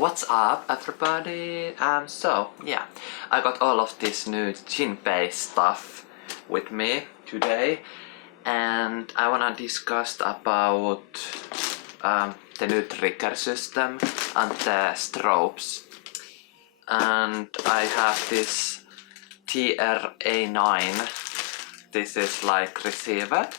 What's up, everybody? Yeah, I got all of this new Jinbei stuff with me today, and I wanna discuss about the new trigger system and the strobes. And I have this TRA9. This is like receiver.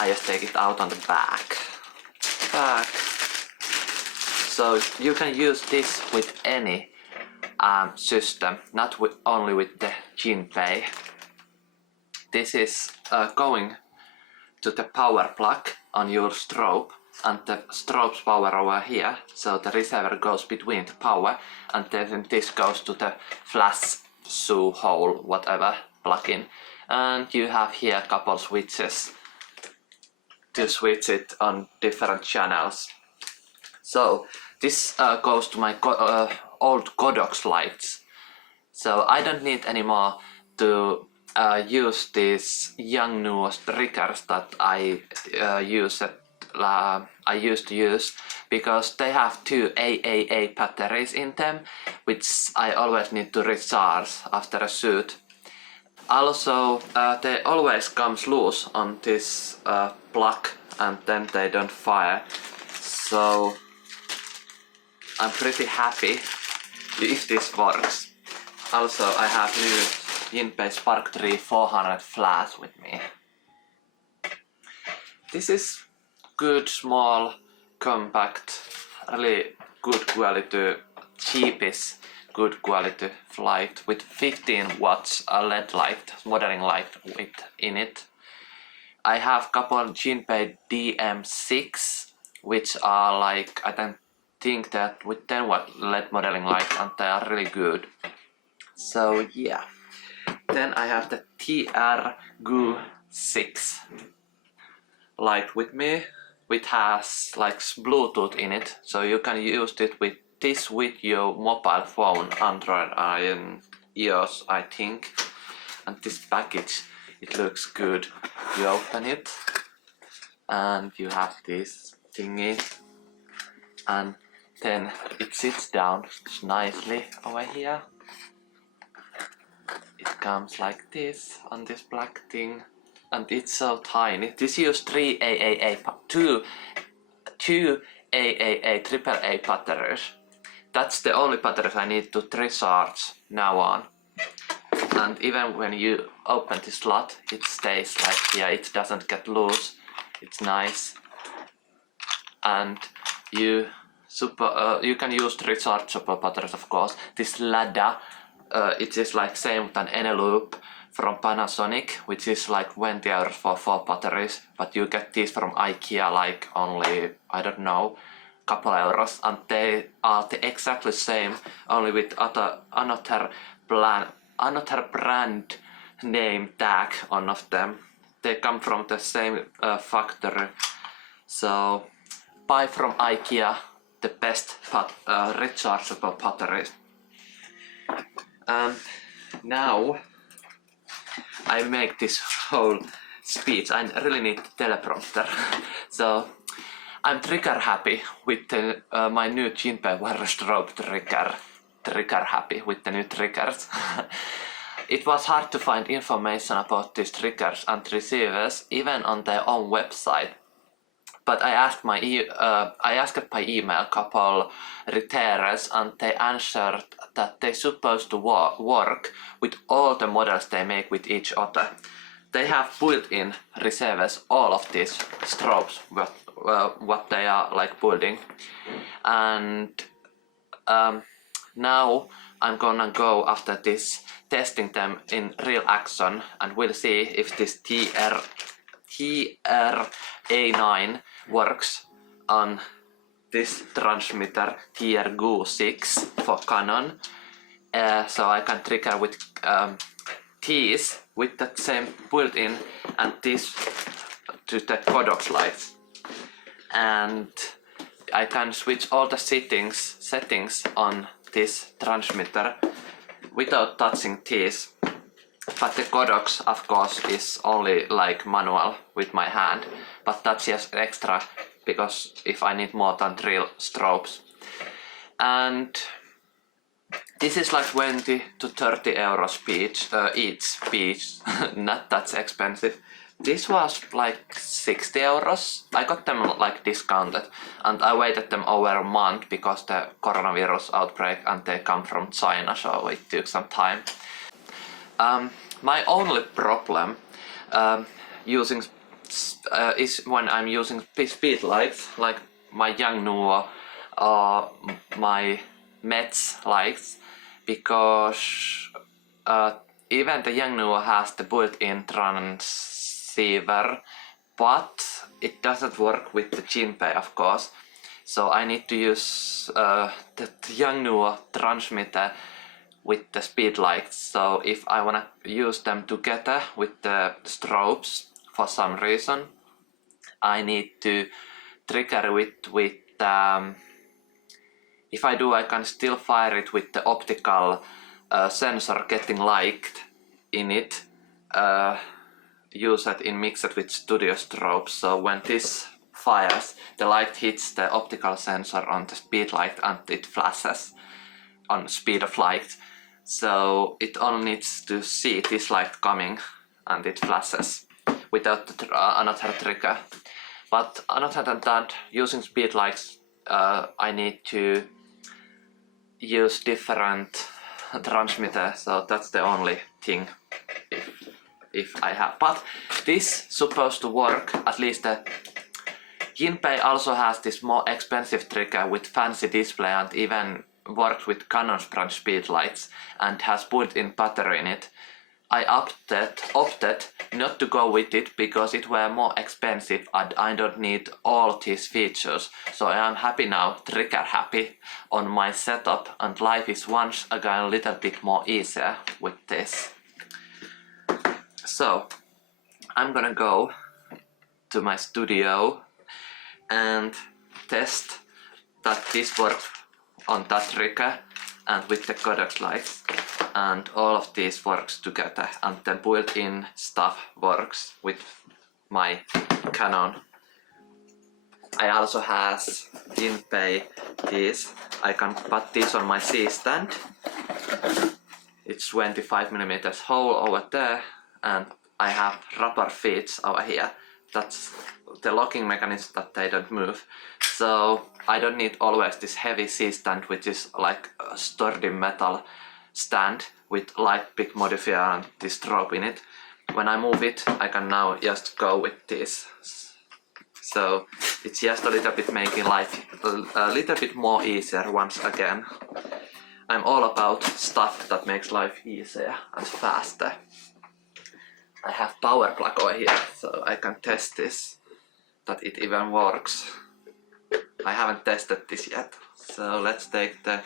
I just take it out on the back. So you can use this with any system, not only with the Jinbei. This is going to the power plug on your strobe, and the strobe's power over here, so the receiver goes between the power, and then this goes to the flash shoe hole, whatever, plug-in. And you have here a couple switches to switch it on different channels. So this goes to my old Godox lights. So I don't need anymore to use these young new triggers that I used to use, because they have two AAA batteries in them, which I always need to recharge after a shoot. Also, they always comes loose on this plug, and then they don't fire. So I'm pretty happy if this works. Also, I have new Jinbei Spark 3 400 flash with me. This is good, small, compact, really good quality, cheapest good quality light with 15 watts LED light, modeling light in it. I have couple Jinbei DM6, which are like, I don't think that with 10 watt LED modeling light, and they are really good. So yeah. Then I have the TRG6 light with me, which has like Bluetooth in it, so you can use it with your mobile phone, Android and iOS, I think. And this package, it looks good. You open it and you have this thingy, and then it sits down nicely over here. It comes like this on this black thing, and it's so tiny. This uses two AAA AAA batteries. That's the only batteries I need to recharge now on. And even when you open the slot, it stays like here, it doesn't get loose. It's nice. And you can use rechargeable batteries, of course. This ladder, it is like same with an Eneloop from Panasonic, which is like 20 euros for 4 batteries, but you get these from IKEA like only, I don't know, couple euros, and they are the exactly same, only with another brand name tag on of them. They come from the same factory. So buy from IKEA the best rechargeable batteries. Now I make this whole speech. I really need teleprompter. So I'm trigger happy with my new Jinbei strobe trigger happy with the new triggers. It was hard to find information about these triggers and receivers even on their own website. But I asked by email couple retailers, and they answered that they're supposed to work with all the models they make with each other. They have built-in receivers, all of these strobes, what they are like building. And now I'm gonna go after this, testing them in real action, and we'll see if this TRA9 works on this transmitter TRG6 for Canon. So I can trigger with these with that same built-in, and this to the Godox lights. And I can switch all the settings on this transmitter without touching these. But the Godox, of course, is only like manual with my hand, but that's just extra, because if I need more than 3 strobes. and this is like 20 to 30 euros each piece. Not that expensive. This was like 60 euros. I got them like discounted, and I waited them over a month because the coronavirus outbreak and they come from China, so it took some time. My only problem using is when I'm using speed lights, like my Yangnuo or my Mets lights, because even the Yangnuo has the built-in transceiver, but it doesn't work with the Jinbei, of course. So I need to use the Yangnuo transmitter with the speed lights. So if I wanna use them together with the strobes for some reason, I need to trigger it with if I do, I can still fire it with the optical sensor getting light in it, use it in mixed with studio strobes. So when this fires, the light hits the optical sensor on the speed light and it flashes on speed of light. So it only needs to see this light coming and it flashes without another trigger. But other than that, using speed lights, I need to use different transmitter, so that's the only thing if I have. But this supposed to work, at least the Jinbei also has this more expensive trigger with fancy display and even works with Canon's brand speed lights and has built-in battery in it. I opted not to go with it because it were more expensive and I don't need all these features. So I am happy now, trigger happy on my setup, and life is once again a little bit more easier with this. So I'm gonna go to my studio and test that this works on that trigger and with the Codex lights, and all of these works together, and the built-in stuff works with my Canon. I also has Jinbei these. I can put this on my C-stand. It's 25mm hole over there, and I have rubber feet over here. That's the locking mechanism that they don't move. So I don't need always this heavy C-stand, which is like a sturdy metal stand with light big modifier and this strobe in it. When I move it, I can now just go with this. So it's just a little bit making life a little bit more easier once again. I'm all about stuff that makes life easier and faster. I have power plug over here, so I can test this, that it even works. I haven't tested this yet, so let's take the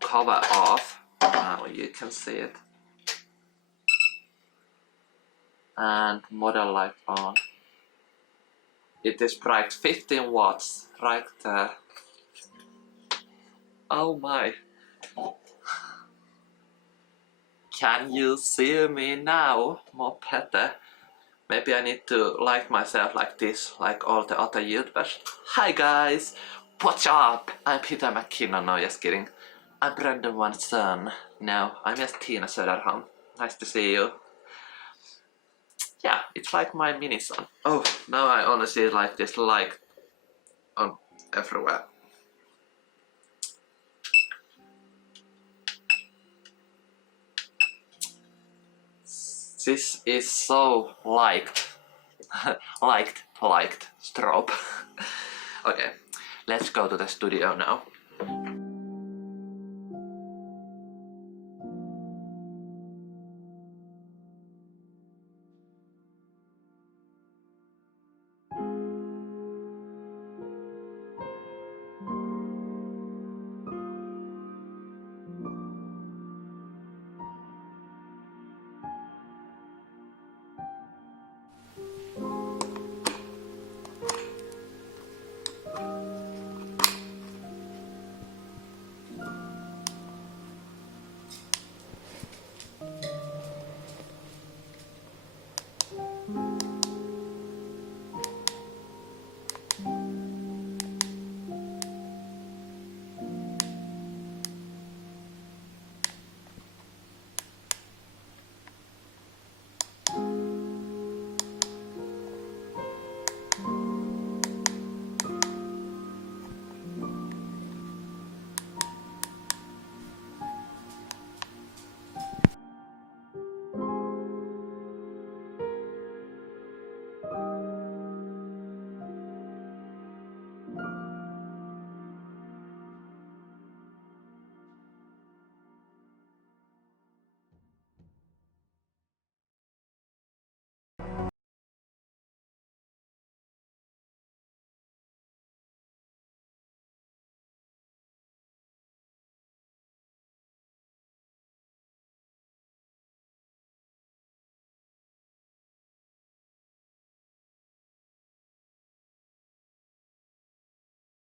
cover off. Now you can see it. And model light on. It is bright 15 watts right there. Oh my. Can you see me now more better? Maybe I need to light myself like this, like all the other YouTubers. Hi guys! What's up? I'm Peter McKinnon, no just kidding. I'm Brandon One's son. No, I'm just Tiina Söderholm. Nice to see you. Yeah, it's like my mini son. Oh, now I only see like this light on everywhere. This is so liked strobe. Okay, let's go to the studio now.